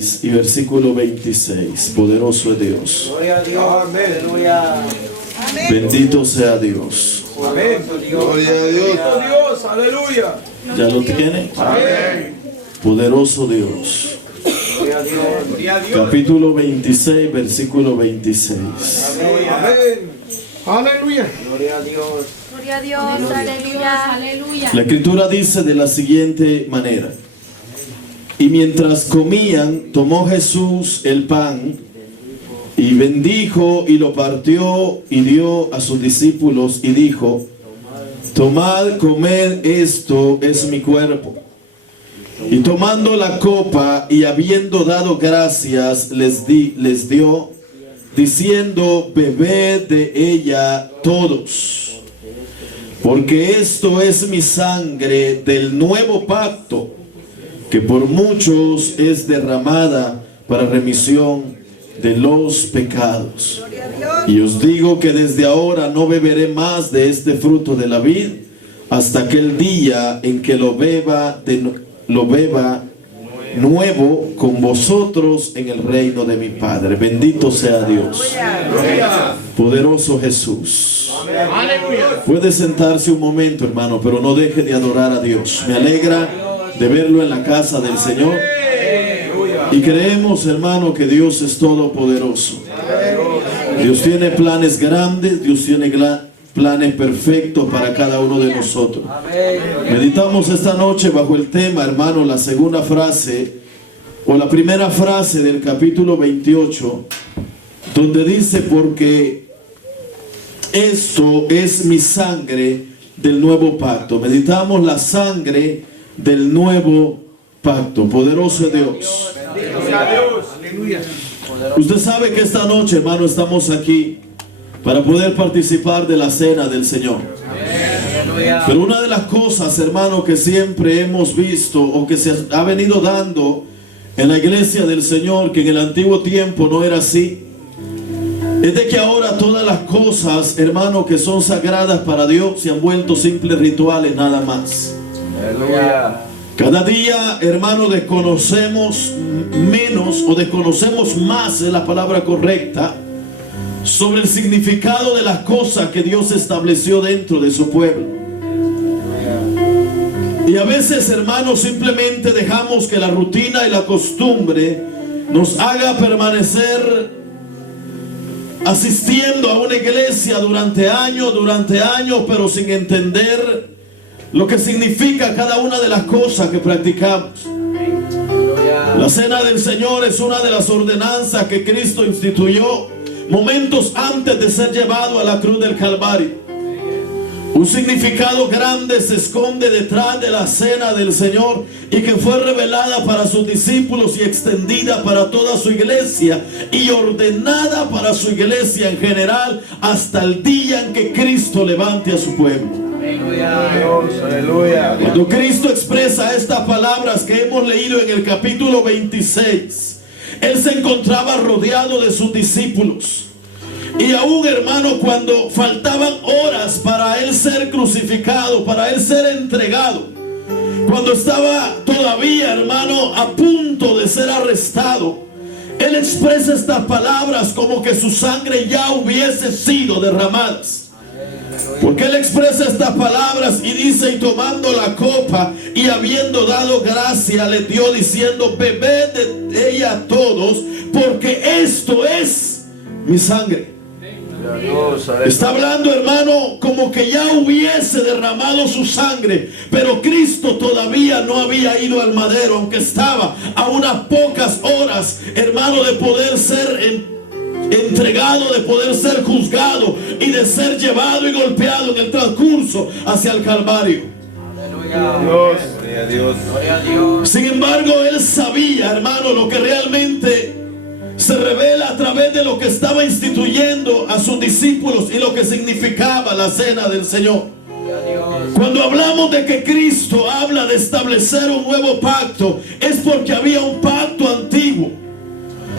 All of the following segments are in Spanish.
16 y versículo 26. Poderoso es Dios. Gloria a Dios. Aleluya. Bendito sea Dios. Amén. Gloria a Dios. Dios. Aleluya. ¿Ya lo tiene? Amén. Poderoso Dios. Gloria a Dios. Gloria a Dios. Capítulo 26, versículo 26. Amén. Aleluya. Gloria a Dios. Gloria a Dios, aleluya, aleluya. La escritura dice de la siguiente manera: y mientras comían, tomó Jesús el pan y bendijo y lo partió y dio a sus discípulos y dijo: tomad, comed, esto es mi cuerpo. Y tomando la copa y habiendo dado gracias, les dio, diciendo: bebed de ella todos, porque esto es mi sangre del nuevo pacto, que por muchos es derramada para remisión de los pecados. Y os digo que desde ahora no beberé más de este fruto de la vid hasta aquel día en que lo beba nuevo con vosotros en el reino de mi Padre. Bendito sea Dios. Poderoso Jesús. Puede sentarse un momento, hermano, pero no deje de adorar a Dios. Me alegra de verlo en la casa del Señor. Y creemos, hermano, que Dios es todopoderoso. Dios tiene planes grandes, Dios tiene planes perfectos para cada uno de nosotros. Meditamos esta noche bajo el tema, hermano, la segunda frase o la primera frase del capítulo 28, donde dice: porque esto es mi sangre del nuevo pacto. Meditamos la sangre del nuevo pacto. Poderoso es Dios. Usted sabe que esta noche, hermano, estamos aquí para poder participar de la cena del Señor. Pero una de las cosas, hermano, que siempre hemos visto o que se ha venido dando en la iglesia del Señor, que en el antiguo tiempo no era así, es de que ahora todas las cosas, hermano, que son sagradas para Dios se han vuelto simples rituales nada más. Cada día, hermano, desconocemos menos o desconocemos más, es la palabra correcta, sobre el significado de las cosas que Dios estableció dentro de su pueblo. Y a veces, hermanos, simplemente dejamos que la rutina y la costumbre nos haga permanecer asistiendo a una iglesia durante años, pero sin entender lo que significa cada una de las cosas que practicamos. La cena del Señor es una de las ordenanzas que Cristo instituyó momentos antes de ser llevado a la cruz del Calvario. Un significado grande se esconde detrás de la cena del Señor y que fue revelada para sus discípulos y extendida para toda su iglesia y ordenada para su iglesia en general hasta el día en que Cristo levante a su pueblo. Aleluya. Cuando Cristo expresa estas palabras que hemos leído en el capítulo 26, Él se encontraba rodeado de sus discípulos. Y aún, hermano, cuando faltaban horas para Él ser crucificado, para Él ser entregado, cuando estaba todavía, hermano, a punto de ser arrestado, Él expresa estas palabras como que su sangre ya hubiese sido derramada. Porque Él expresa estas palabras y dice: y tomando la copa y habiendo dado gracia, le dio diciendo: bebed de ella todos, porque esto es mi sangre. Está hablando, hermano, como que ya hubiese derramado su sangre, pero Cristo todavía no había ido al madero, aunque estaba a unas pocas horas, hermano, de poder ser entregado, de poder ser juzgado y de ser llevado y golpeado en el transcurso hacia el Calvario. Sin embargo, Él sabía, hermano, lo que realmente se revela a través de lo que estaba instituyendo a sus discípulos y lo que significaba la cena del Señor. Cuando hablamos de que Cristo habla de establecer un nuevo pacto, es porque había un pacto antiguo.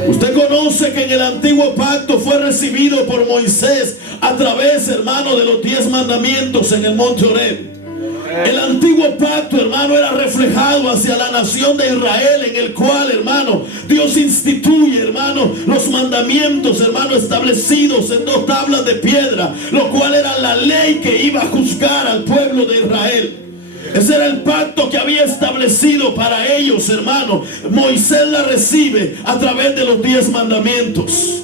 Usted conoce que en el antiguo pacto fue recibido por Moisés a través, hermano, de los 10 mandamientos en el monte Horeb. El antiguo pacto, hermano, era reflejado hacia la nación de Israel, en el cual, hermano, Dios instituye, hermano, los mandamientos, hermano, establecidos en 2 tablas de piedra, lo cual era la ley que iba a juzgar al pueblo de Israel. Ese era el pacto que había establecido para ellos, hermano. Moisés la recibe a través de los 10 mandamientos.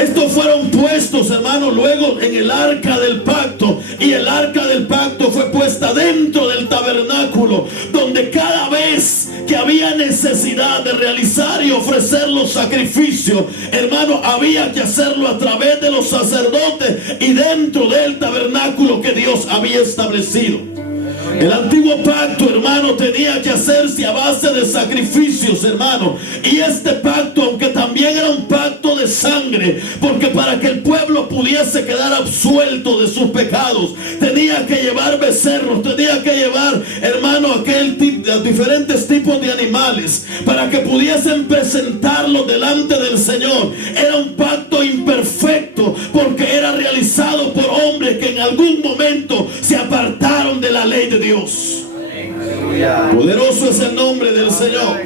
Estos fueron puestos, hermano, luego en el arca del pacto. Y el arca del pacto fue puesta dentro del tabernáculo, donde cada vez que había necesidad de realizar y ofrecer los sacrificios, hermano, había que hacerlo a través de los sacerdotes y dentro del tabernáculo que Dios había establecido. El antiguo pacto, hermano, tenía que hacerse a base de sacrificios, hermano. Y este pacto, aunque también era un pacto de sangre, porque para que el pueblo pudiese quedar absuelto de sus pecados, tenía que llevar becerros, tenía que llevar, hermano, diferentes tipos de animales, para que pudiesen presentarlos delante del Señor. Era un pacto imperfecto, porque era realizado por hombres que en algún momento se apartaron de la ley de Dios. Poderoso es el nombre del Señor.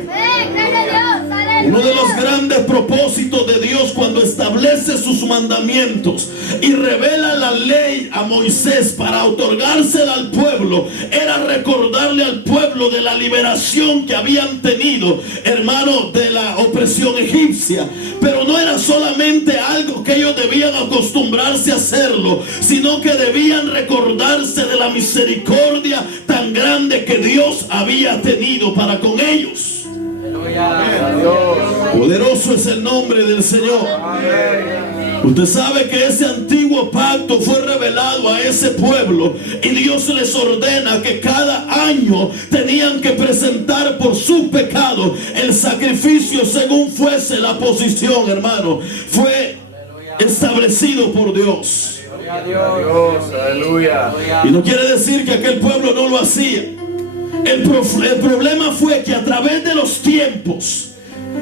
Uno de los grandes propósitos de Dios cuando establece sus mandamientos y revela la ley a Moisés para otorgársela al pueblo, era recordarle al pueblo de la liberación que habían tenido, hermano, de la opresión egipcia. Pero no era solamente algo que ellos debían acostumbrarse a hacerlo, sino que debían recordarse de la misericordia tan grande que Dios había tenido para con ellos. Poderoso es el nombre del Señor. Usted sabe que ese antiguo pacto fue revelado a ese pueblo y Dios les ordena que cada año tenían que presentar por sus pecados el sacrificio según fuese la posición, hermano. Fue establecido por Dios. Y no quiere decir que aquel pueblo no lo hacía. El problema fue que a través de los tiempos,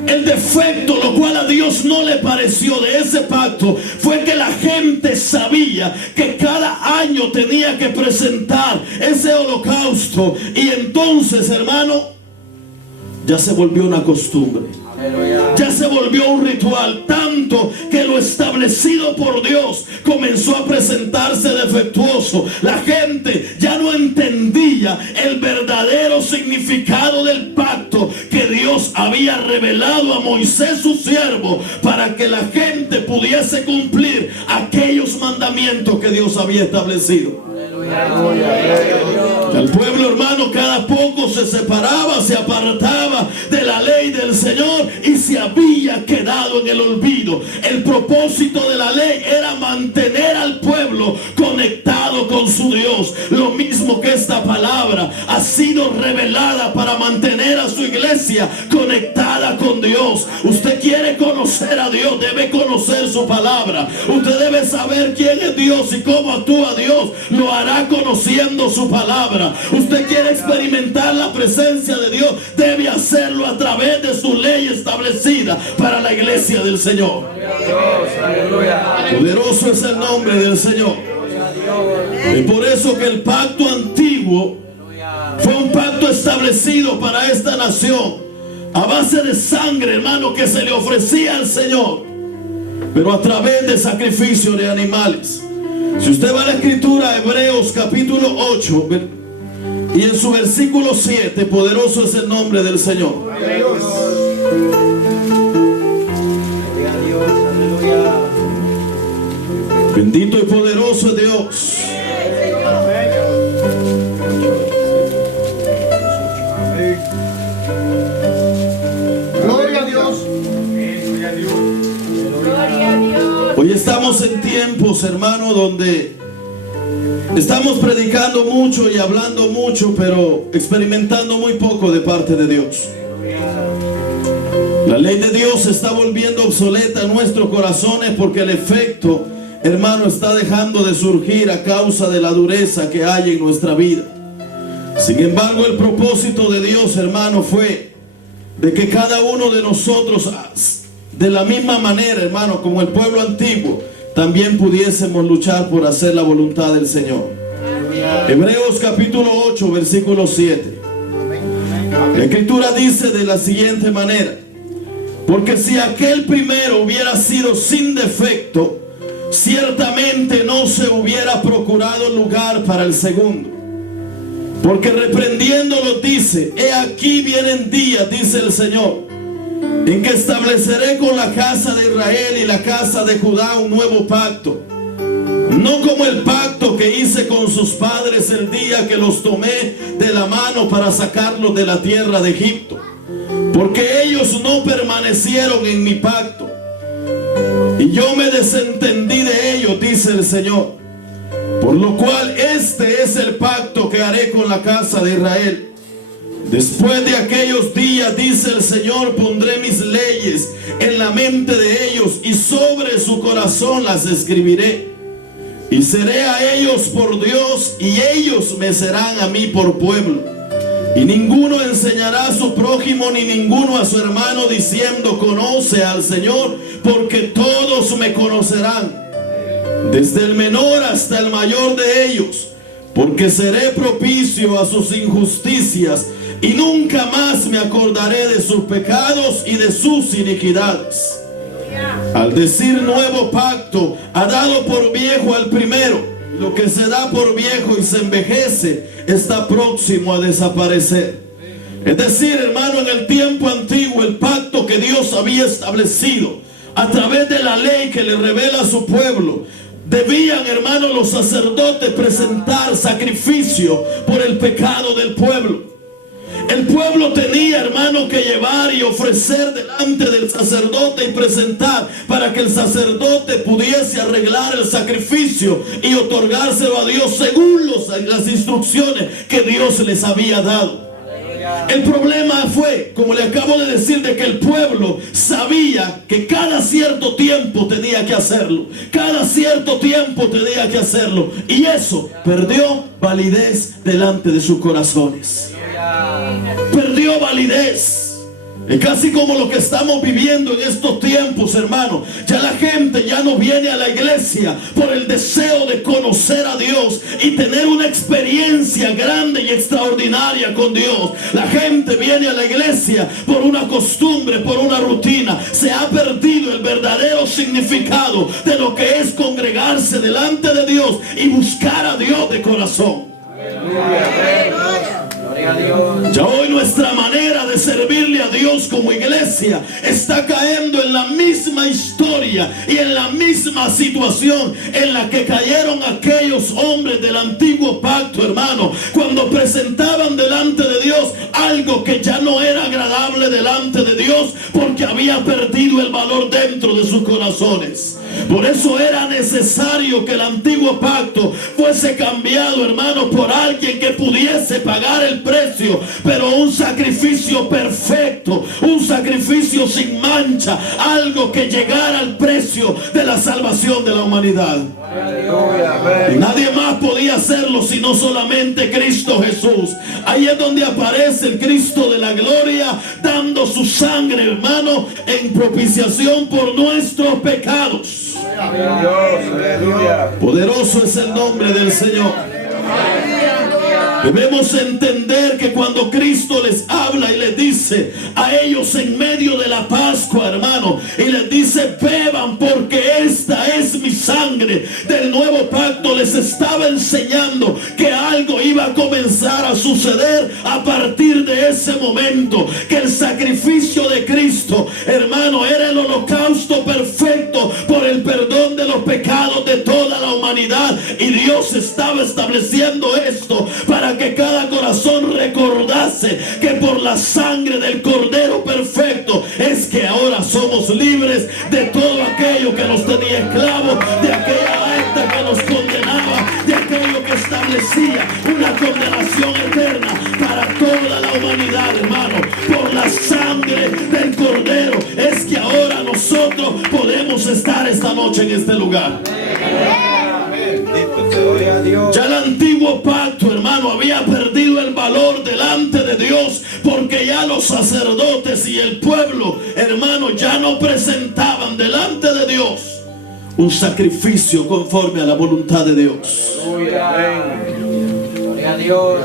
el defecto, lo cual a Dios no le pareció de ese pacto, fue que la gente sabía que cada año tenía que presentar ese holocausto. Y entonces, hermano, ya se volvió una costumbre. Ya se volvió un ritual, tanto que lo establecido por Dios comenzó a presentarse defectuoso. La gente ya no entendía el verdadero significado del pacto que Dios había revelado a Moisés, su siervo, para que la gente pudiese cumplir aquellos mandamientos que Dios había establecido. El pueblo, hermano, cada poco se separaba, se apartaba de la ley del Señor y se había quedado en el olvido. El propósito de la ley era mantener al pueblo conectado con su Dios. Lo mismo que esta palabra ha sido revelada para mantener a su iglesia conectada con Dios. Usted quiere conocer a Dios, debe conocer su palabra. Usted debe saber quién es Dios y cómo actúa Dios. Lo hará conociendo su palabra. Usted quiere experimentar la presencia de Dios, debe hacerlo a través de su ley establecida para la iglesia del Señor. Poderoso es el nombre del Señor. Y por eso que el pacto antiguo fue un pacto establecido para esta nación a base de sangre, hermano, que se le ofrecía al Señor, pero a través de sacrificio de animales. Si usted va a la escritura, Hebreos capítulo 8 y en su versículo 7, poderoso es el nombre del Señor. Bendito y poderoso es Dios. Gloria a Dios. Hoy estamos en tiempos, hermano, donde estamos predicando mucho y hablando mucho, pero experimentando muy poco de parte de Dios. La ley de Dios se está volviendo obsoleta en nuestros corazones porque el efecto, hermano, está dejando de surgir a causa de la dureza que hay en nuestra vida. Sin embargo, el propósito de Dios, hermano, fue de que cada uno de nosotros, de la misma manera, hermano, como el pueblo antiguo, también pudiésemos luchar por hacer la voluntad del Señor. Hebreos capítulo 8, versículo 7. La escritura dice de la siguiente manera: porque si aquel primero hubiera sido sin defecto, ciertamente no se hubiera procurado lugar para el segundo. Porque reprendiéndolo dice: he aquí vienen días, dice el Señor, en que estableceré con la casa de Israel y la casa de Judá un nuevo pacto, no como el pacto que hice con sus padres el día que los tomé de la mano para sacarlos de la tierra de Egipto, porque ellos no permanecieron en mi pacto, y yo me desentendí de ellos, dice el Señor. Por lo cual este es el pacto que haré con la casa de Israel. Después de aquellos días, dice el Señor, pondré mis leyes en la mente de ellos y sobre su corazón las escribiré. Y seré a ellos por Dios y ellos me serán a mí por pueblo. Y ninguno enseñará a su prójimo ni ninguno a su hermano diciendo: conoce al Señor, porque todos me conocerán, desde el menor hasta el mayor de ellos, porque seré propicio a sus injusticias y nunca más me acordaré de sus pecados y de sus iniquidades. Al decir nuevo pacto, ha dado por viejo al primero. Lo que se da por viejo y se envejece está próximo a desaparecer. Es decir, hermano, en el tiempo antiguo, el pacto que Dios había establecido a través de la ley que le revela a su pueblo, debían, hermano, los sacerdotes presentar sacrificio por el pecado del pueblo. El pueblo tenía, hermano, que llevar y ofrecer delante del sacerdote y presentar para que el sacerdote pudiese arreglar el sacrificio y otorgárselo a Dios según las instrucciones que Dios les había dado. El problema fue, como le acabo de decir, de que el pueblo sabía que cada cierto tiempo tenía que hacerlo. Cada cierto tiempo tenía que hacerlo. Y eso perdió validez delante de sus corazones. Perdió validez. Es casi como lo que estamos viviendo en estos tiempos, hermano. Ya la gente ya no viene a la iglesia por el deseo de conocer a Dios y tener una experiencia grande y extraordinaria con Dios. La gente viene a la iglesia por una costumbre, por una rutina. Se ha perdido el verdadero significado de lo que es congregarse delante de Dios y buscar a Dios de corazón. Ya hoy nuestra manera de servirle a Dios como iglesia está cayendo en la misma historia y en la misma situación en la que cayeron aquellos hombres del antiguo pacto, hermano, cuando presentaban delante de Dios algo que ya no era agradable delante de Dios porque había perdido el valor dentro de sus corazones. Por eso era necesario que el antiguo pacto fuese cambiado, hermano, por alguien que pudiese pagar el precio, pero un sacrificio perfecto, un sacrificio sin mancha, algo que llegara al precio de la salvación de la humanidad. Y nadie más podía hacerlo sino solamente Cristo Jesús. Ahí es donde aparece el Cristo de la gloria, dando su sangre, hermano, en propiciación por nuestros pecados. Poderoso es el nombre del Señor. Debemos entender que cuando Cristo les habla y les dice a ellos en medio de la Pascua, hermano, y les dice: beban porque esta es mi sangre del nuevo pacto, les estaba enseñando que algo iba a comenzar a suceder a partir de ese momento, que el sacrificio de Cristo, hermano, era el holocausto perfecto por el perdón de los pecados de toda la humanidad, y Dios estaba estableciendo esto para que cada corazón recordase que por la sangre del Cordero perfecto es que ahora somos libres de todo aquello que nos tenía esclavos, de aquella acta que nos condenaba, de aquello que establecía una condenación eterna para toda la humanidad, hermano. Por la sangre del Cordero es que ahora nosotros podemos estar esta noche en este lugar. Ya el antiguo pacto, hermano, había perdido el valor delante de Dios, porque ya los sacerdotes y el pueblo, hermano, ya no presentaban delante de Dios un sacrificio conforme a la voluntad de Dios. Dios.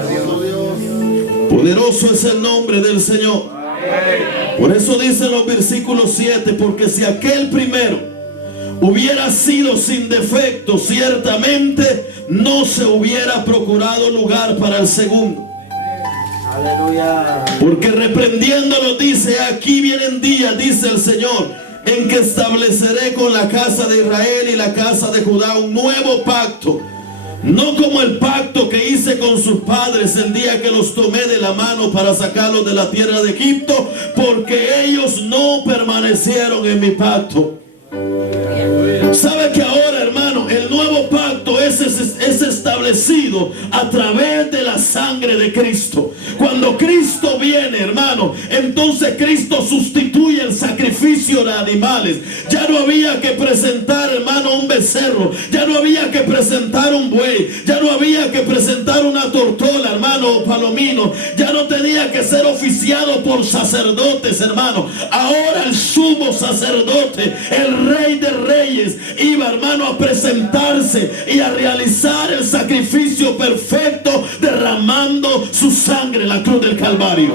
Poderoso es el nombre del Señor. Por eso dicen los versículos 7, porque si aquel primero hubiera sido sin defecto, ciertamente no se hubiera procurado lugar para el segundo. Aleluya. Porque reprendiéndolo dice: aquí vienen días, dice el Señor, en que estableceré con la casa de Israel y la casa de Judá un nuevo pacto, no como el pacto que hice con sus padres el día que los tomé de la mano para sacarlos de la tierra de Egipto, porque ellos no permanecieron en mi pacto. ¿Sabe que ahora, hermano, el nuevo pacto es establecido a través de la sangre de Cristo? Cuando Cristo viene, hermano, entonces Cristo sustituye el sacrificio de animales. Ya no había que presentar, hermano, un becerro. Ya no había que presentar un buey. Ya no había que presentar una tortola, hermano, o palomino. Ya no tenía que ser oficiado por sacerdotes, hermano. Ahora el sumo sacerdote, el Rey de Reyes, iba, hermano, a presentarse y a realizar el sacrificio perfecto, derramando su sangre en la cruz del Calvario.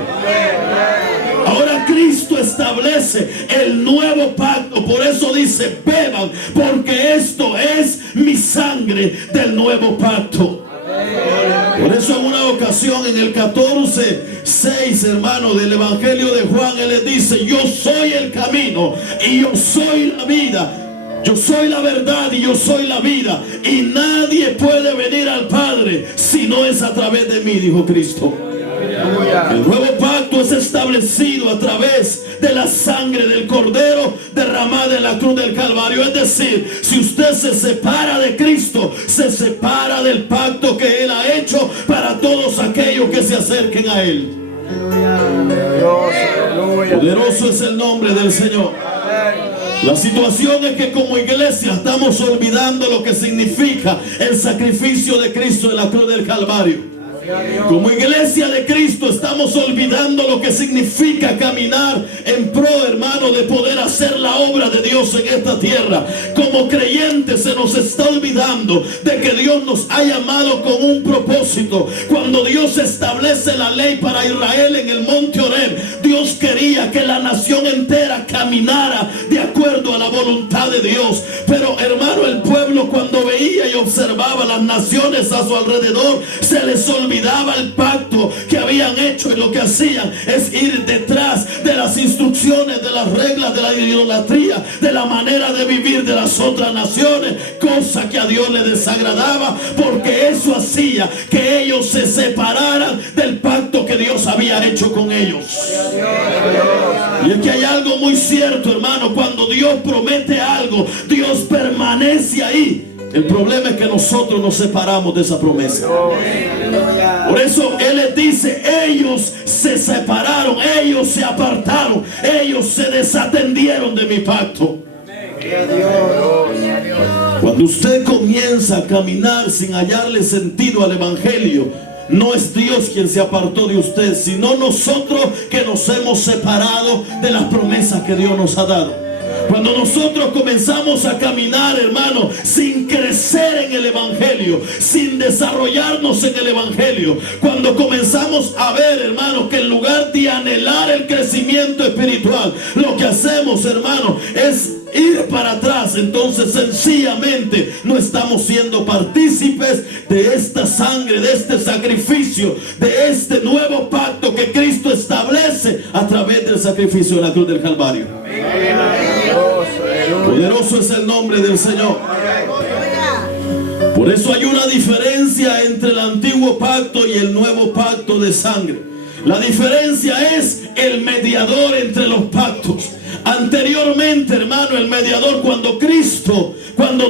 Ahora Cristo establece el nuevo pacto. Por eso dice: beban, porque esto es mi sangre del nuevo pacto. Por eso en una ocasión, en el 14:6, hermano, del Evangelio de Juan, él le dice: yo soy el camino y yo soy la vida. Yo soy la verdad y yo soy la vida, y nadie puede venir al Padre si no es a través de mí, dijo Cristo. El nuevo pacto es establecido a través de la sangre del Cordero derramada en la cruz del Calvario. Es decir, si usted se separa de Cristo, se separa del pacto que Él ha hecho para todos aquellos que se acerquen a Él. Poderoso es el nombre del Señor. La situación es que como iglesia estamos olvidando lo que significa el sacrificio de Cristo en la cruz del Calvario. Como iglesia de Cristo estamos olvidando lo que significa caminar en pro, hermano, de poder hacer la obra de Dios en esta tierra. Como creyentes se nos está olvidando de que Dios nos ha llamado con un propósito. Cuando Dios establece la ley para Israel en el monte Horeb, Dios quería que la nación entera caminara de acuerdo a la voluntad de Dios. Pero, hermano, el pueblo, cuando veía y observaba las naciones a su alrededor, se les olvidaba el pacto que habían hecho, y lo que hacían es ir detrás de las instrucciones, de las reglas de la idolatría, de la manera de vivir de las otras naciones, cosa que a Dios le desagradaba, porque eso hacía que ellos se separaran del pacto que Dios había hecho con ellos. Y es que hay algo muy cierto, hermano: cuando Dios promete algo, Dios permanece ahí. El problema es que nosotros nos separamos de esa promesa. Por eso Él les dice: ellos se separaron, ellos se apartaron, ellos se desatendieron de mi pacto. Cuando usted comienza a caminar sin hallarle sentido al Evangelio, no es Dios quien se apartó de usted, sino nosotros que nos hemos separado de las promesas que Dios nos ha dado. Cuando nosotros comenzamos a caminar, hermano, sin crecer en el Evangelio, sin desarrollarnos en el Evangelio, cuando comenzamos a ver, hermano, que en lugar de anhelar el crecimiento espiritual, lo que hacemos, hermano, es ir para atrás, entonces sencillamente no estamos siendo partícipes de esta sangre, de este sacrificio, de este nuevo pacto que Cristo establece a través del sacrificio de la cruz del Calvario. Poderoso es el nombre del Señor. Por eso hay una diferencia entre el antiguo pacto y el nuevo pacto de sangre. La diferencia es el mediador entre los pactos. Anteriormente, hermano, el mediador, cuando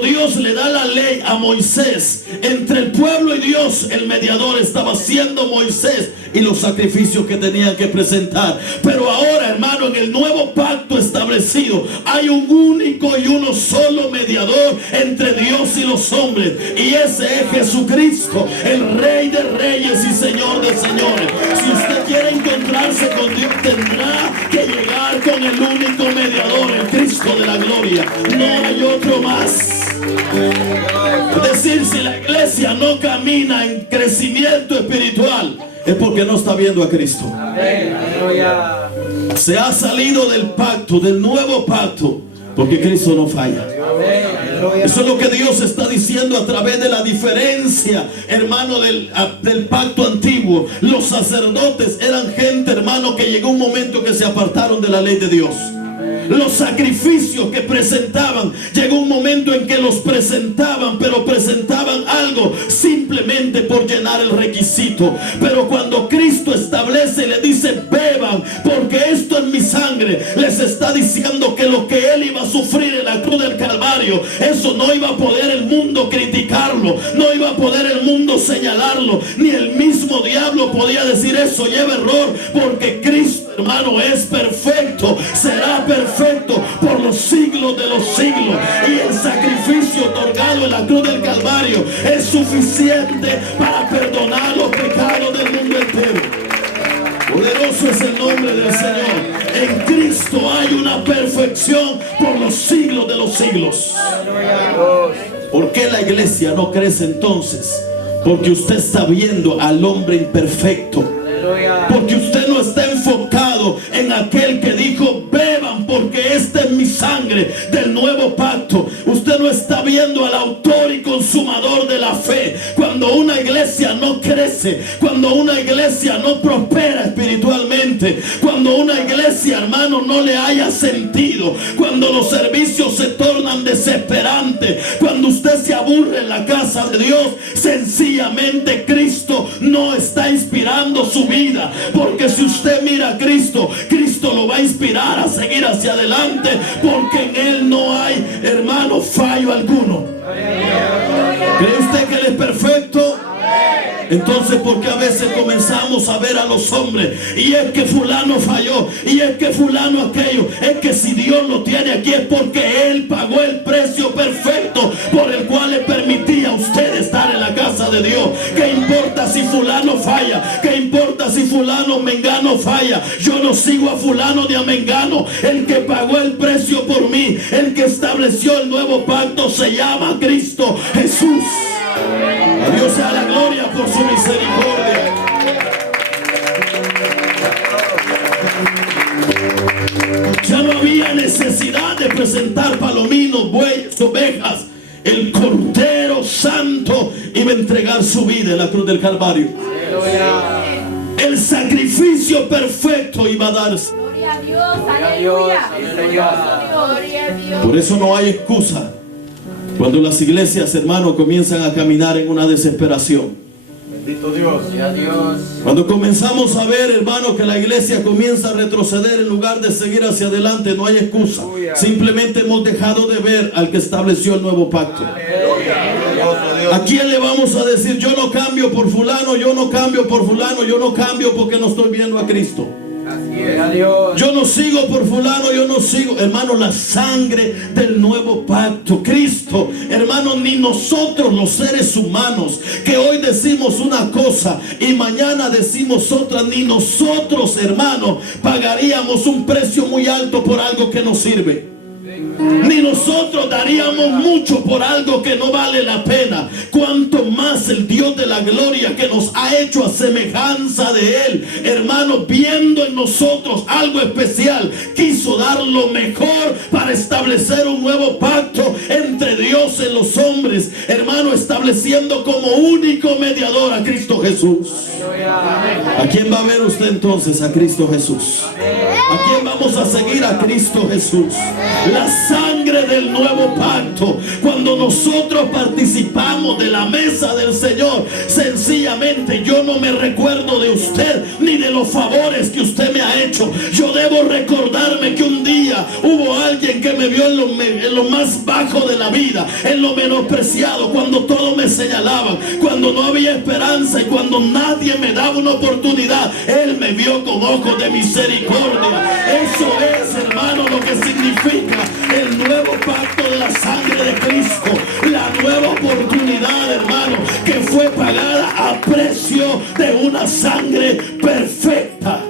Dios le da la ley a Moisés, entre el pueblo y Dios, el mediador estaba siendo Moisés y los sacrificios que tenían que presentar. Pero ahora, hermano, en el nuevo pacto establecido, hay un único y uno solo mediador entre Dios y los hombres, y ese es Jesucristo, el Rey de Reyes y Señor de Señores. Si usted quiere encontrarse con Dios, tendrá que llegar con el único mediador, el Cristo de la gloria. No hay otro más. Es decir, si la iglesia no camina en crecimiento espiritual, que no está viendo a Cristo. Aleluya. Se ha salido del pacto, del nuevo pacto, porque Cristo no falla. Eso es lo que Dios está diciendo a través de la diferencia, hermano, del pacto antiguo. Los sacerdotes eran gente, hermano, que llegó un momento que se apartaron de la ley de Dios. Los sacrificios que presentaban, llegó un momento en que los presentaban, pero presentaban algo simplemente por llenar el requisito. Pero cuando Cristo establece y le dice: beban, porque esto es mi sangre, les está diciendo que lo que Él iba a sufrir en la cruz del Calvario, eso no iba a poder el mundo criticarlo, no iba a poder el mundo señalarlo, ni el mismo diablo podía decir eso lleva error, porque Cristo, hermano, es perfecto, será perfecto por los siglos de los siglos, y el sacrificio otorgado en la cruz del Calvario es suficiente para perdonar los pecados del mundo entero. Poderoso es el nombre del Señor. En Cristo hay una perfección por los siglos de los siglos. ¿Por qué la iglesia no crece entonces? Porque usted está viendo al hombre imperfecto. Porque usted no está enfocado en aquel que dijo: beban, porque esta es mi sangre del nuevo pacto. Usted no está viendo al autor y consumador de la fe. Cuando una iglesia no crece, cuando una iglesia no prospera espiritualmente, cuando una iglesia, hermano, no le haya sentido, cuando los servicios se tornan desesperantes, cuando usted se aburre en la casa de Dios, sencillamente Cristo no está inspirando su vida. Porque si usted mira a Cristo, Cristo lo va a inspirar a seguir hacia adelante, porque en Él no hay, hermano, fallo alguno. ¿Cree usted que Él es perfecto? Entonces, ¿por qué a veces comenzamos a ver a los hombres? Y es que fulano falló, y es que fulano aquello. Es que si Dios lo tiene aquí es porque Él pagó el precio perfecto por el cual le permitía a usted estar en la casa de Dios. ¿Qué importa si fulano falla? ¿Qué importa si fulano mengano falla? Yo no sigo a fulano ni a mengano. El que pagó el precio por mí, el que estableció el nuevo pacto, se llama Cristo Jesús. A Dios sea la gloria por su misericordia. Ya no había necesidad de presentar palominos, bueyes, ovejas. El Cordero Santo iba a entregar su vida en la cruz del Calvario. El sacrificio perfecto iba a darse. Gloria a Dios, aleluya. Gloria a Dios. Por eso no hay excusa cuando las iglesias, hermanos, comienzan a caminar en una desesperación. Bendito Dios. Cuando comenzamos a ver, hermano, que la iglesia comienza a retroceder en lugar de seguir hacia adelante, no hay excusa. Simplemente hemos dejado de ver al que estableció el nuevo pacto. ¿A quién le vamos a decir: yo no cambio por fulano, yo no cambio por fulano, yo no cambio porque no estoy viendo a Cristo? Yo no sigo por fulano, yo no sigo, hermano, la sangre del nuevo pacto, Cristo, hermano, ni nosotros los seres humanos que hoy decimos una cosa y mañana decimos otra, ni nosotros, hermano, pagaríamos un precio muy alto por algo que no sirve. Ni nosotros daríamos mucho por algo que no vale la pena. Cuanto más el Dios de la gloria, que nos ha hecho a semejanza de Él, hermano, viendo en nosotros algo especial, quiso dar lo mejor para establecer un nuevo pacto entre Dios y los hombres, hermano, estableciendo como único mediador a Cristo Jesús. ¿A quién va a ver usted entonces? A Cristo Jesús. ¿A quién vamos a seguir? A Cristo Jesús. La sangre del nuevo pacto. Cuando nosotros participamos de la mesa del Señor, sencillamente yo no me recuerdo de usted ni de los favores que usted me ha hecho. Yo debo recordarme que un día hubo alguien que me vio en lo más bajo de la vida, en lo menospreciado, cuando todos me señalaban, cuando no había esperanza y cuando nadie me daba una oportunidad. Él me vio con ojos de misericordia. Eso es, hermano, lo que significa el nuevo pacto de la sangre de Cristo, la nueva oportunidad, hermano, que fue pagada a precio de una sangre perfecta.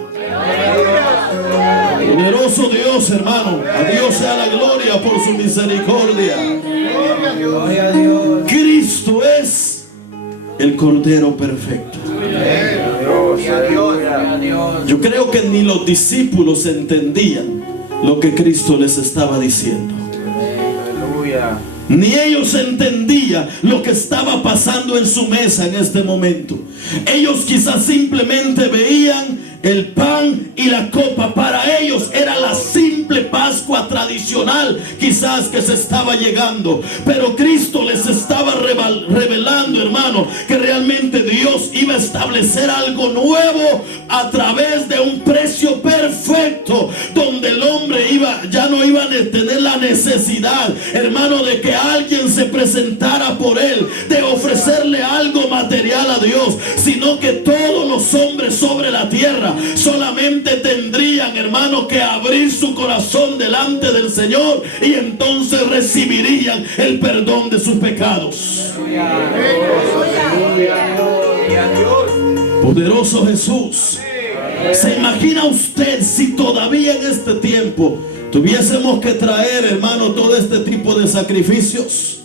Poderoso Dios, hermano, a Dios sea la gloria por su misericordia. Cristo es el Cordero perfecto. Yo creo que ni los discípulos entendían lo que Cristo les estaba diciendo. Ni ellos entendían lo que estaba pasando en su mesa en este momento. Ellos quizás simplemente veían el pan y la copa. Para ellos era la simple Pascua tradicional quizás que se estaba llegando. Pero Cristo les estaba revelando, hermano, que realmente Dios iba a establecer algo nuevo a través de un precio perfecto, donde el hombre ya no iba a tener la necesidad, hermano, de que alguien se presentara por él, de ofrecerle algo material a Dios, sino que todos los hombres sobre la tierra solamente tendrían, hermano, que abrir su corazón delante del Señor, y entonces recibirían el perdón de sus pecados. Poderoso Jesús. ¿Se imagina usted si todavía en este tiempo tuviésemos que traer, hermano, todo este tipo de sacrificios?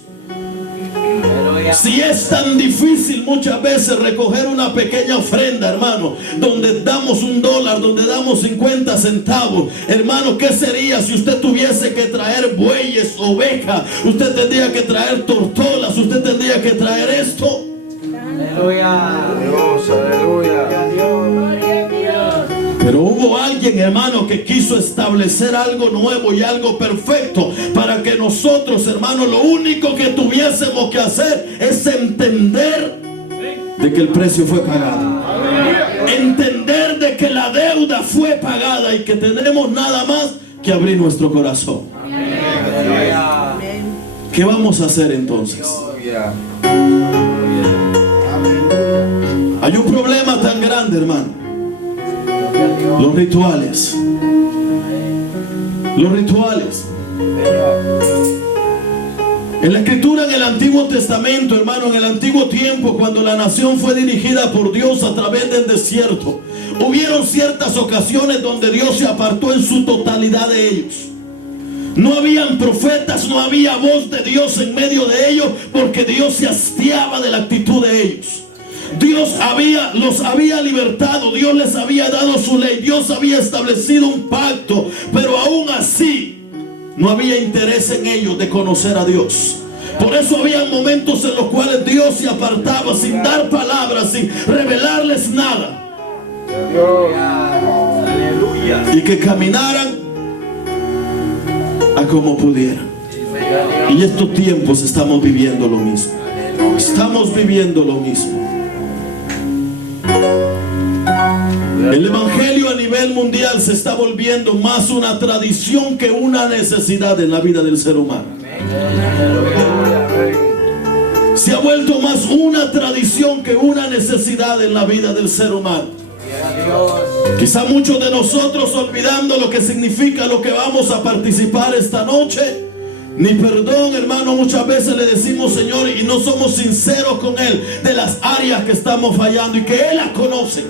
Si es tan difícil muchas veces recoger una pequeña ofrenda, hermano, donde damos $1, donde damos 50 centavos, hermano, ¿qué sería si usted tuviese que traer bueyes, ovejas? Usted tendría que traer tortolas, usted tendría que traer esto. Aleluya. Dios, aleluya. Pero hubo alguien, hermano, que quiso establecer algo nuevo y algo perfecto para que nosotros, hermano, lo único que tuviésemos que hacer es entender de que el precio fue pagado. Entender de que la deuda fue pagada y que tenemos nada más que abrir nuestro corazón. ¿Qué vamos a hacer entonces? Hay un problema tan grande, hermano. Los rituales. Los rituales. En la escritura, en el Antiguo Testamento, hermano, en el antiguo tiempo, cuando la nación fue dirigida por Dios a través del desierto, hubieron ciertas ocasiones donde Dios se apartó en su totalidad de ellos. No habían profetas, no había voz de Dios en medio de ellos, porque Dios se hastiaba de la actitud de ellos. Dios los había libertado, Dios les había dado su ley, Dios había establecido un pacto, pero aún así no había interés en ellos de conocer a Dios. Por eso había momentos en los cuales Dios se apartaba sin dar palabras, sin revelarles nada, y que caminaran a como pudieran. Y estos tiempos estamos viviendo lo mismo. Estamos viviendo lo mismo. El evangelio a nivel mundial se está volviendo más una tradición que una necesidad en la vida del ser humano. Se ha vuelto más una tradición que una necesidad en la vida del ser humano. Quizá muchos de nosotros, olvidando lo que significa lo que vamos a participar esta noche, ni perdón, hermano, muchas veces le decimos Señor y no somos sinceros con Él de las áreas que estamos fallando y que Él las conoce.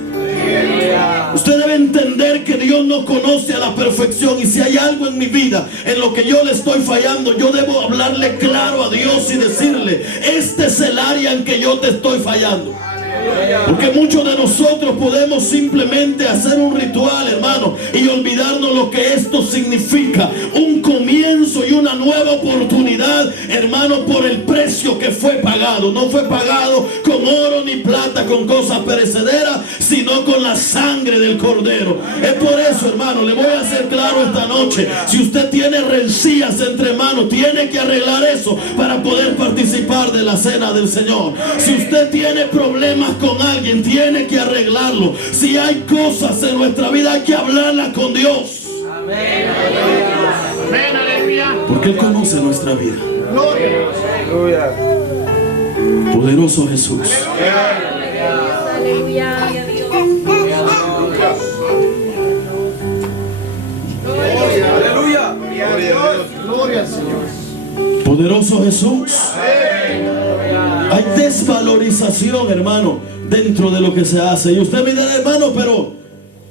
Usted debe entender que Dios no conoce a la perfección, y si hay algo en mi vida en lo que yo le estoy fallando, yo debo hablarle claro a Dios y decirle: este es el área en que yo te estoy fallando. Porque muchos de nosotros podemos simplemente hacer un ritual, hermano, y olvidarnos lo que esto significa: un comienzo y una nueva oportunidad, hermano, por el precio que fue pagado. No fue pagado con oro ni plata, con cosas perecederas, sino con la sangre del Cordero. Es por eso, hermano, le voy a hacer claro esta noche: si usted tiene rencillas entre manos, tiene que arreglar eso para poder participar de la cena del Señor. Si usted tiene problemas con alguien, tiene que arreglarlo. Si hay cosas en nuestra vida, hay que hablarlas con Dios. Amén. Porque Él conoce nuestra vida. Aleluya. Poderoso Jesús. Aleluya. Aleluya. Gloria al Señor. Poderoso Jesús. Hay desvalorización, hermano, dentro de lo que se hace. Y usted me dirá: hermano, pero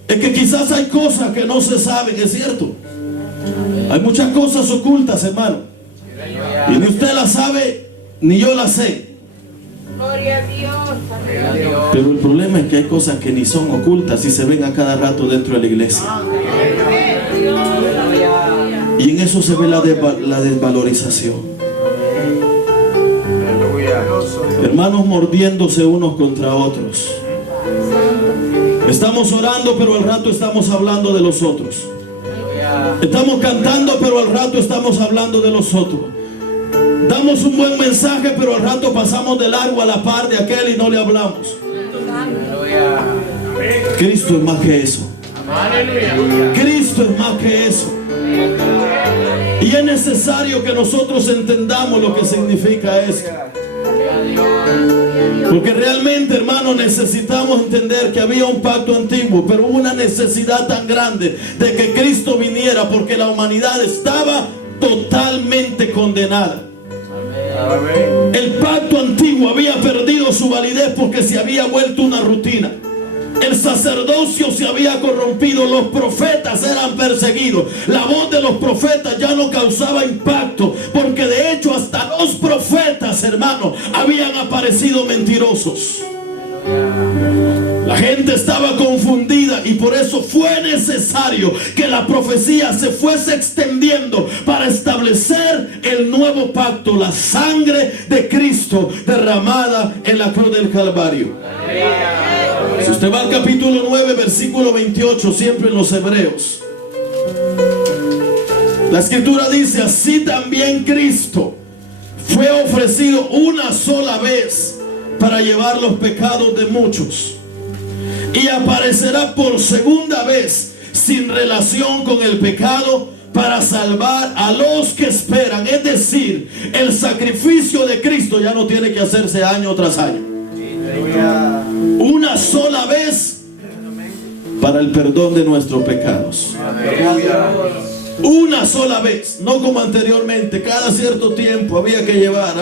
es que quizás hay cosas que no se saben. Es cierto, hay muchas cosas ocultas, hermano, y ni usted las sabe ni yo las sé. Gloria a Dios. Pero el problema es que hay cosas que ni son ocultas y se ven a cada rato dentro de la iglesia. Y en eso se ve la desvalorización. Hermanos mordiéndose unos contra otros. Estamos orando, pero al rato estamos hablando de los otros. Estamos cantando, pero al rato estamos hablando de los otros. Damos un buen mensaje, pero al rato pasamos de largo a la par de aquel y no le hablamos. Cristo es más que eso. Cristo es más que eso. Y es necesario que nosotros entendamos lo que significa esto. Porque realmente, hermano, necesitamos entender que había un pacto antiguo, pero hubo una necesidad tan grande de que Cristo viniera, porque la humanidad estaba totalmente condenada. El pacto antiguo había perdido su validez porque se había vuelto una rutina. El sacerdocio se había corrompido, los profetas eran perseguidos. La voz de los profetas ya no causaba impacto, porque de hecho hasta los profetas, hermanos, habían aparecido mentirosos. La gente estaba confundida y por eso fue necesario que la profecía se fuese extendiendo para establecer el nuevo pacto, la sangre de Cristo derramada en la cruz del Calvario. Si usted va al capítulo 9, versículo 28, siempre en los Hebreos, la escritura dice: así también Cristo fue ofrecido una sola vez para llevar los pecados de muchos, y aparecerá por segunda vez sin relación con el pecado para salvar a los que esperan. Es decir, el sacrificio de Cristo ya no tiene que hacerse año tras año. Una sola vez para el perdón de nuestros pecados. Una sola vez, no como anteriormente. Cada cierto tiempo había que llevar.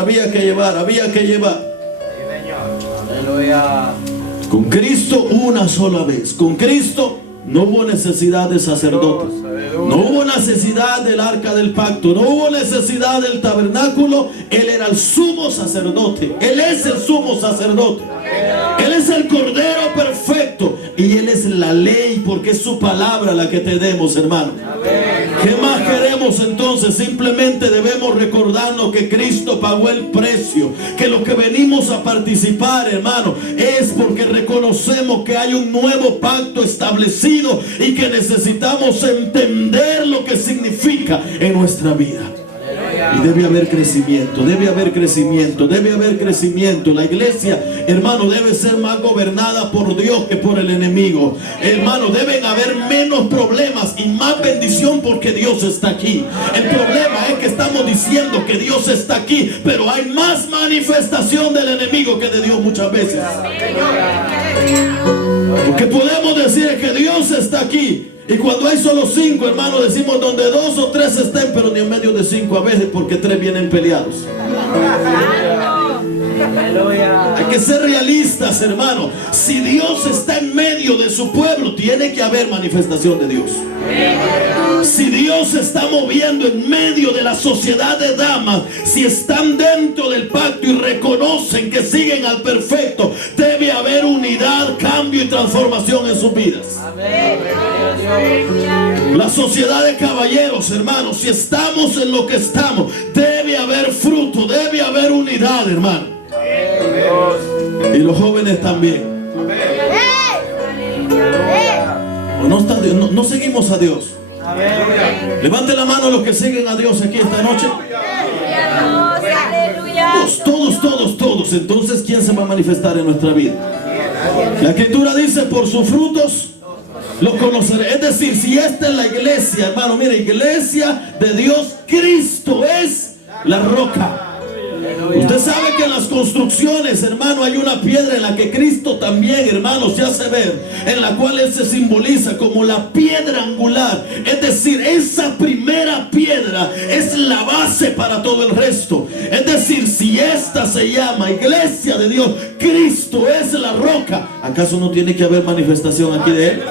Con Cristo una sola vez. Con Cristo no hubo necesidad de sacerdotes, no hubo necesidad del arca del pacto, no hubo necesidad del tabernáculo. Él era el sumo sacerdote. Él es el sumo sacerdote. Él es el cordero perfecto y Él es la ley, porque es su palabra la que tenemos, hermano. ¿Qué más queremos entonces? Simplemente debemos recordarnos que Cristo pagó el precio, que lo que venimos a participar, hermano, es porque reconocemos que hay un nuevo pacto establecido y que necesitamos entender lo que significa en nuestra vida. Y debe haber crecimiento, debe haber crecimiento, debe haber crecimiento. La iglesia, hermano, debe ser más gobernada por Dios que por el enemigo. Hermano, deben haber menos problemas y más bendición, porque Dios está aquí. El problema es que estamos diciendo que Dios está aquí, pero hay más manifestación del enemigo que de Dios muchas veces. Porque podemos decir que Dios está aquí, y cuando hay solo 5, hermanos, decimos donde 2 o 3 estén, pero ni en medio de 5 a veces, porque 3 vienen peleados. Hay que ser realistas, hermano. Si Dios está en medio de su pueblo, tiene que haber manifestación de Dios. Si Dios se está moviendo en medio de la sociedad de damas, si están dentro del pacto y reconocen que siguen al perfecto, debe haber unidad, cambio y transformación en sus vidas. La sociedad de caballeros, hermanos, si estamos en lo que estamos, debe haber fruto, debe haber unidad, hermano. Y los jóvenes también. ¿O no seguimos a Dios? Levante la mano los que siguen a Dios aquí esta noche. Todos. Entonces, ¿quién se va a manifestar en nuestra vida? La escritura dice: por sus frutos los conoceré. Es decir, si esta es la iglesia, hermano, mire, iglesia de Dios, Cristo es la roca. Usted sabe que en las construcciones, hermano, hay una piedra en la que Cristo también, hermano, se hace ver, en la cual Él se simboliza como la piedra angular. Es decir, esa primera piedra es la base para todo el resto. Es decir, si esta se llama iglesia de Dios, Cristo es la roca, ¿acaso no tiene que haber manifestación aquí de Él?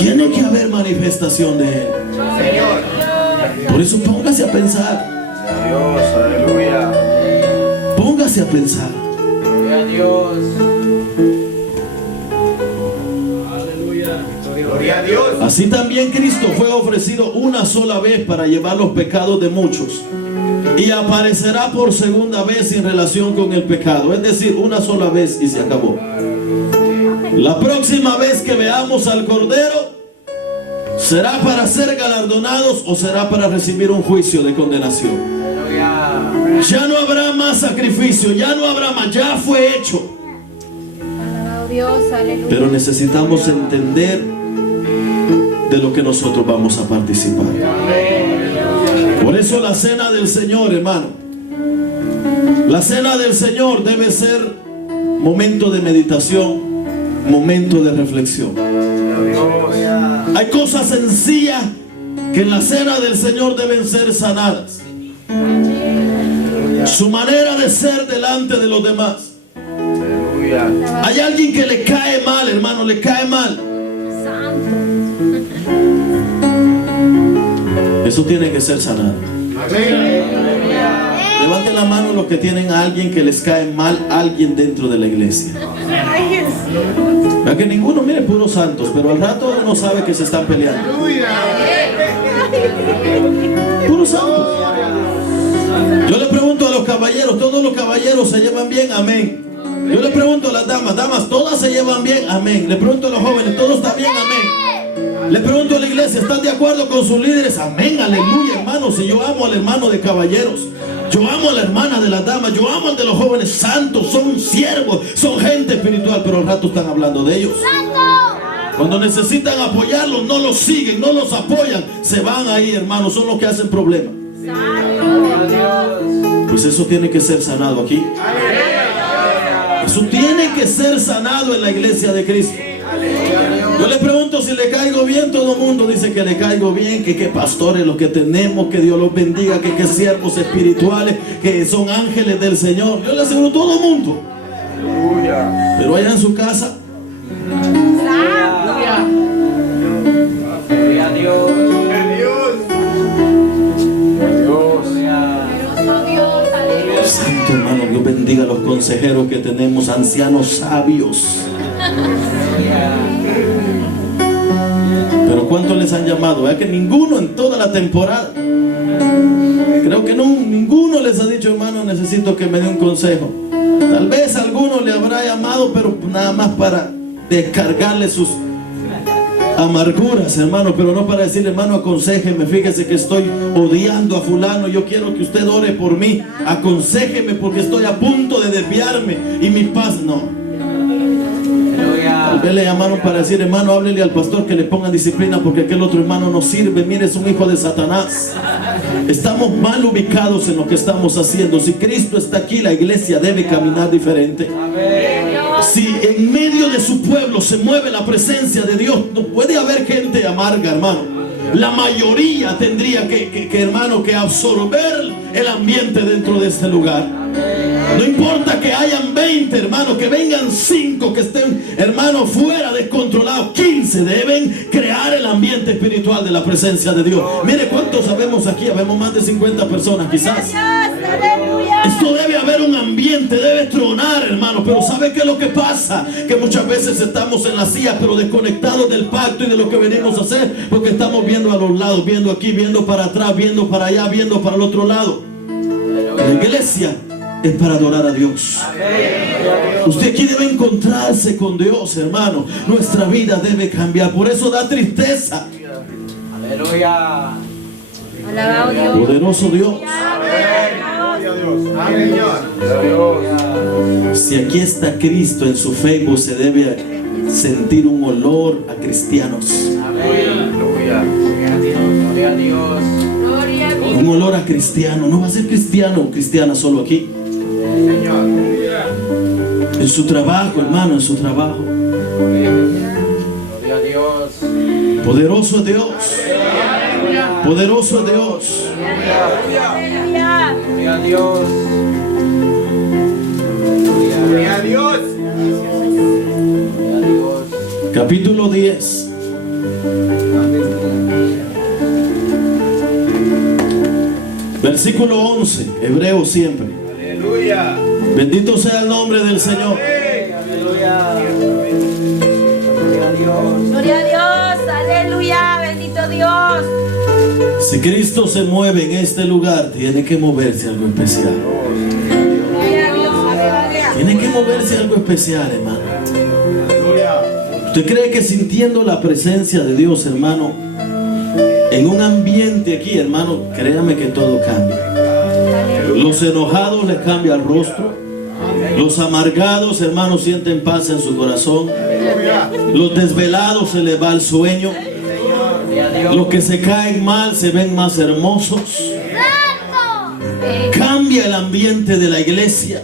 Tiene que haber manifestación de Él. Por eso póngase a pensar. Dios, aleluya. Póngase a pensar. Gloria a Dios. Gloria a Dios. Así también Cristo fue ofrecido una sola vez para llevar los pecados de muchos, y aparecerá por segunda vez en relación con el pecado, es decir, una sola vez y se acabó. La próxima vez que veamos al Cordero, ¿será para ser galardonados o será para recibir un juicio de condenación? Aleluya. Ya no habrá más sacrificio, ya no habrá más, ya fue hecho. Alabado Dios, aleluya. Pero necesitamos entender de lo que nosotros vamos a participar. Por eso la cena del Señor, hermano, la cena del Señor debe ser momento de meditación, momento de reflexión. Hay cosas sencillas que en la cena del Señor deben ser sanadas. Su manera de ser delante de los demás. Aleluya. Hay alguien que le cae mal, hermano, le cae mal. Santo. Eso tiene que ser sanado. Levanten la mano los que tienen a alguien que les cae mal, alguien dentro de la iglesia. ¿Verdad que ninguno? Mire, puros santos, pero al rato uno sabe que se están peleando. Puros santos. Yo le pregunto a los caballeros, ¿todos los caballeros se llevan bien? Amén. Yo le pregunto a las damas, damas, ¿todas se llevan bien? Amén. Le pregunto a los jóvenes, ¿todo está bien? Amén. Le pregunto a la iglesia, ¿están de acuerdo con sus líderes? Amén, aleluya, hermanos. Si yo amo al hermano de caballeros, yo amo a la hermana de las damas, yo amo al de los jóvenes santos, son siervos, son gente espiritual, pero al rato están hablando de ellos. Cuando necesitan apoyarlos, no los siguen, no los apoyan, se van ahí, hermanos, son los que hacen problemas. Pues eso tiene que ser sanado aquí. Eso tiene que ser sanado en la iglesia de Cristo. Yo le pregunto si le caigo bien, todo el mundo dice que le caigo bien, que pastores los que tenemos, que Dios los bendiga, que siervos espirituales, que son ángeles del Señor. Yo le aseguro todo el mundo. Pero allá en su casa, Gloria a Dios. santo hermano, Dios bendiga a los consejeros que tenemos, ancianos sabios. Pero ¿cuántos les han llamado? Es que ninguno en toda la temporada. Creo que no, ninguno les ha dicho, hermano, necesito que me dé un consejo. Tal vez alguno le habrá llamado, pero nada más para descargarle sus amarguras, hermano, pero no para decirle, hermano, aconséjeme, fíjese que estoy odiando a fulano, yo quiero que usted ore por mí, aconséjeme porque estoy a punto de desviarme y mi paz no. Tal vez le llamaron para decir, hermano, háblele al pastor que le ponga disciplina porque aquel otro hermano no sirve, mire, es un hijo de Satanás. Estamos mal ubicados en lo que estamos haciendo. Si Cristo está aquí, la iglesia debe caminar diferente. Si en medio de su pueblo se mueve la presencia de Dios, no puede haber gente amarga, hermano. La mayoría tendría hermano, que absorber el ambiente dentro de este lugar. No importa que hayan 20, hermano, que vengan 5, que estén, hermano, fuera descontrolados, 15 deben crear el ambiente espiritual de la presencia de Dios. Mire cuántos sabemos aquí, habemos más de 50 personas quizás. Esto debe haber un ambiente, debe tronar, hermano. Pero ¿sabe qué es lo que pasa? Que muchas veces estamos en la silla, pero desconectados del pacto y de lo que venimos a hacer, porque estamos viendo a los lados, viendo aquí, viendo para atrás, viendo para allá, viendo para el otro lado. La iglesia es para adorar a Dios. Usted aquí debe encontrarse con Dios, hermano. Nuestra vida debe cambiar. Por eso da tristeza. Aleluya. Alabado Dios. Poderoso Dios. Si aquí está Cristo en su Facebook, se debe sentir un olor a cristianos. Gloria a Dios. Un olor a cristiano. No va a ser cristiano o cristiana solo aquí. En su trabajo, hermano, en su trabajo. Gloria a Dios. Poderoso Dios. Poderoso Dios. Gloria a Dios. Gloria a Dios. Gloria a Dios. Capítulo 10. Versículo 11. Hebreo siempre. Aleluya. Bendito sea el nombre del Señor. Aleluya. Gloria a Dios. Gloria a Dios, aleluya, bendito Dios. Si Cristo se mueve en este lugar, tiene que moverse algo especial. Gloria a Dios, aleluya. Tiene que moverse algo especial, hermano. ¿Usted cree que sintiendo la presencia de Dios, hermano, en un ambiente aquí, hermano, créame que todo cambia? Los enojados les cambia el rostro. Los amargados, hermanos, sienten paz en su corazón. Los desvelados se les va el sueño. Los que se caen mal se ven más hermosos. Cambia el ambiente de la iglesia.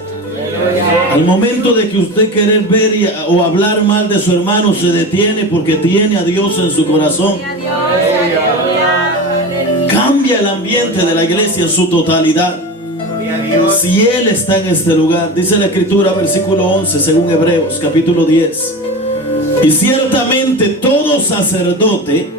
Al momento de que usted querer ver o hablar mal de su hermano, se detiene porque tiene a Dios en su corazón. Cambia el ambiente de la iglesia en su totalidad. Si Él está en este lugar, dice la Escritura, versículo 11, según Hebreos, capítulo 10. Y ciertamente todo sacerdote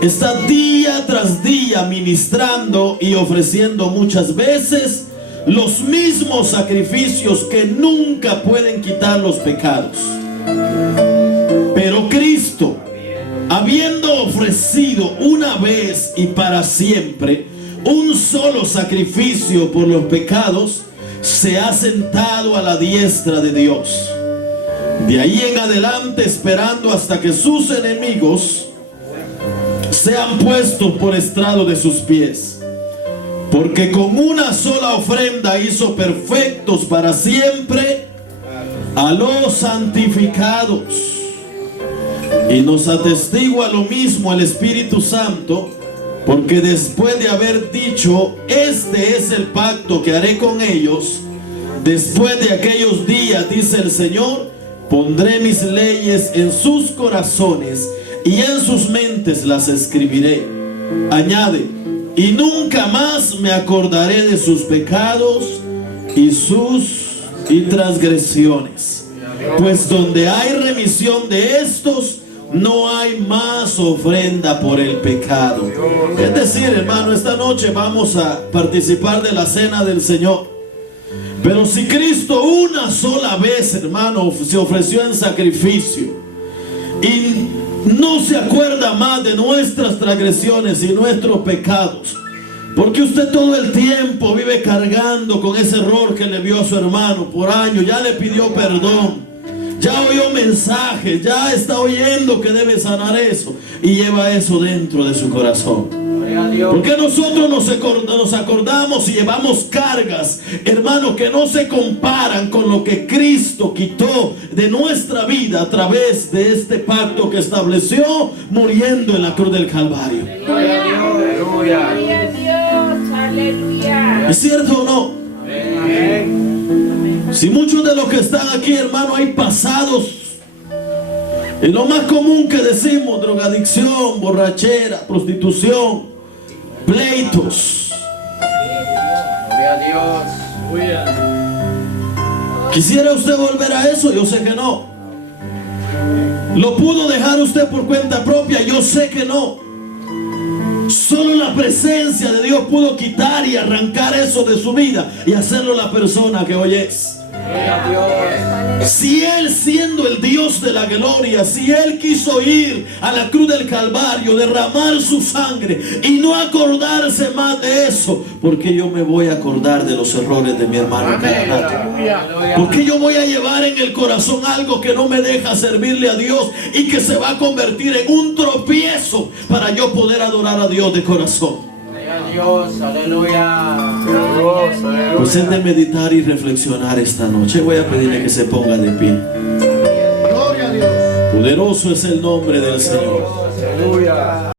está día tras día ministrando y ofreciendo muchas veces los mismos sacrificios que nunca pueden quitar los pecados. Pero Cristo, habiendo ofrecido una vez y para siempre un solo sacrificio por los pecados, se ha sentado a la diestra de Dios. De ahí en adelante, esperando hasta que sus enemigos sean puestos por estrado de sus pies. Porque con una sola ofrenda hizo perfectos para siempre a los santificados. Y nos atestigua lo mismo el Espíritu Santo, porque después de haber dicho: este es el pacto que haré con ellos después de aquellos días, dice el Señor, pondré mis leyes en sus corazones y en sus mentes las escribiré. Añade: y nunca más me acordaré de sus pecados y transgresiones. Pues donde hay remisión de estos, no hay más ofrenda por el pecado. Es decir, hermano, esta noche vamos a participar de la cena del Señor. Pero si Cristo una sola vez, hermano, se ofreció en sacrificio y no se acuerda más de nuestras transgresiones y nuestros pecados, porque usted todo el tiempo vive cargando con ese error que le vio a su hermano por años, ya le pidió perdón, ya oyó mensajes, ya está oyendo que debe sanar eso y lleva eso dentro de su corazón. Porque nosotros nos acordamos y llevamos cargas, hermanos, que no se comparan con lo que Cristo quitó de nuestra vida a través de este pacto que estableció muriendo en la cruz del Calvario. Gloria a Dios, aleluya. ¿Es cierto o no? Si muchos de los que están aquí, hermano, hay pasados, y lo más común que decimos: drogadicción, borrachera, prostitución, pleitos. Gloria a Dios. ¿Quisiera usted volver a eso? Yo sé que no. ¿Lo pudo dejar usted por cuenta propia? Yo sé que no. Solo la presencia de Dios pudo quitar y arrancar eso de su vida y hacerlo la persona que hoy es. Gloria a Dios. Si Él, siendo el Dios de la gloria, si Él quiso ir a la cruz del Calvario, derramar su sangre y no acordarse más de eso, ¿por qué yo me voy a acordar de los errores de mi hermano cada rato? ¿Por qué yo voy a llevar en el corazón algo que no me deja servirle a Dios y que se va a convertir en un tropiezo para yo poder adorar a Dios de corazón? Gloria a Dios, aleluya. Pues es de meditar y reflexionar esta noche. Voy a pedirle que se ponga de pie. Gloria a Dios. Poderoso es el nombre del Señor. Aleluya.